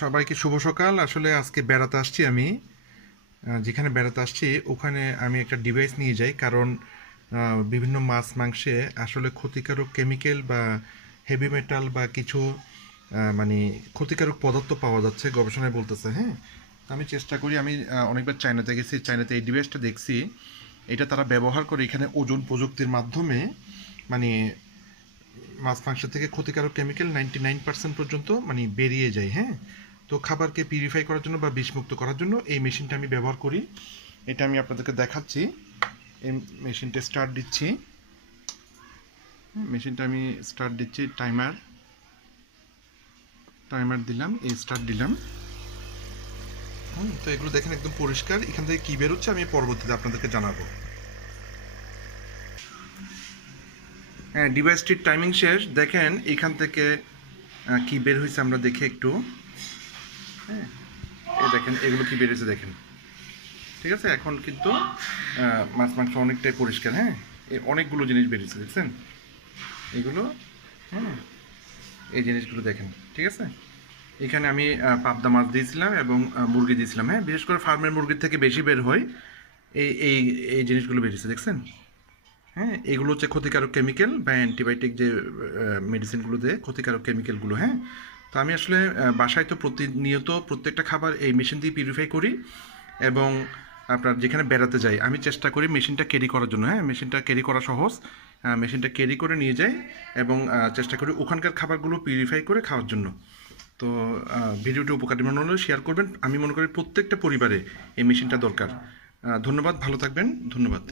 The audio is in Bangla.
সবাইকে শুভ সকাল। আসলে আজকে বেড়াতে আসছি আমি। যেখানে বেড়াতে আসছি ওখানে আমি একটা ডিভাইস নিয়ে যাই, কারণ বিভিন্ন মাছ মাংসে আসলে ক্ষতিকারক কেমিক্যাল বা হেভি মেটাল বা কিছু মানে ক্ষতিকারক পদার্থ পাওয়া যাচ্ছে, গবেষণায় বলতেছে। হ্যাঁ, তো আমি চেষ্টা করি। আমি অনেকবার চায়নাতে গেছি, চায়নাতে এই ডিভাইসটা দেখছি। এটা তারা ব্যবহার করে এখানে ওজন প্রযুক্তির মাধ্যমে মানে মাছ মাংস থেকে ক্ষতিকারক কেমিক্যাল 99% পর্যন্ত মানে বেরিয়ে যায়। হ্যাঁ, তো খাবারকে পিউরিফাই করার জন্য বা বিষমুক্ত করার জন্য এই মেশিনটা আমি ব্যবহার করি। এটা আমি আপনাদেরকে দেখাচ্ছি। এই মেশিনটা স্টার্ট দিচ্ছি। মেশিনটা আমি স্টার্ট দিচ্ছি। টাইমার টাইমার দিলাম, এই স্টার্ট দিলাম। তো এগুলো দেখেন একদম পরিষ্কার। এখান থেকে কী বেরোচ্ছে আমি পরবর্তীতে আপনাদেরকে জানাবো। হ্যাঁ, ডিভাইসটির টাইমিং শেষ। দেখেন এখান থেকে কি বের হয়েছে আমরা দেখি একটু। হ্যাঁ, এই দেখেন এগুলো কি বেরিয়েছে দেখেন। ঠিক আছে, এখন কিন্তু মাছ মাংস অনেকটাই পরিষ্কার। হ্যাঁ, অনেকগুলো জিনিস বেরিয়েছে দেখছেন এগুলো। হ্যাঁ, এই জিনিসগুলো দেখেন। ঠিক আছে, এখানে আমি পাবদা মাছ দিয়েছিলাম এবং মুরগি দিয়েছিলাম। হ্যাঁ, বিশেষ করে ফার্মের মুরগির থেকে বেশি বের হয়। এই এই এই জিনিসগুলো বেরিয়েছে দেখছেন। হ্যাঁ, এগুলো হচ্ছে ক্ষতিকারক কেমিক্যাল বা অ্যান্টিবায়োটিক যে মেডিসিনগুলো দেয়, ক্ষতিকারক কেমিক্যালগুলো। হ্যাঁ, তো আমি আসলে বাসায় তো প্রতিনিয়ত প্রত্যেকটা খাবার এই মেশিন দিয়ে পিউরিফাই করি, এবং আপনার যেখানে বেড়াতে যাই আমি চেষ্টা করি মেশিনটা ক্যারি করার জন্য। হ্যাঁ, মেশিনটা ক্যারি করা সহজ। মেশিনটা ক্যারি করে নিয়ে যাই এবং চেষ্টা করি ওখানকার খাবারগুলো পিউরিফাই করে খাওয়ার জন্য। তো ভিডিওটি উপকারী মনে হলে শেয়ার করবেন। আমি মনে করি প্রত্যেকটা পরিবারে এই মেশিনটা দরকার। ধন্যবাদ, ভালো থাকবেন। ধন্যবাদ।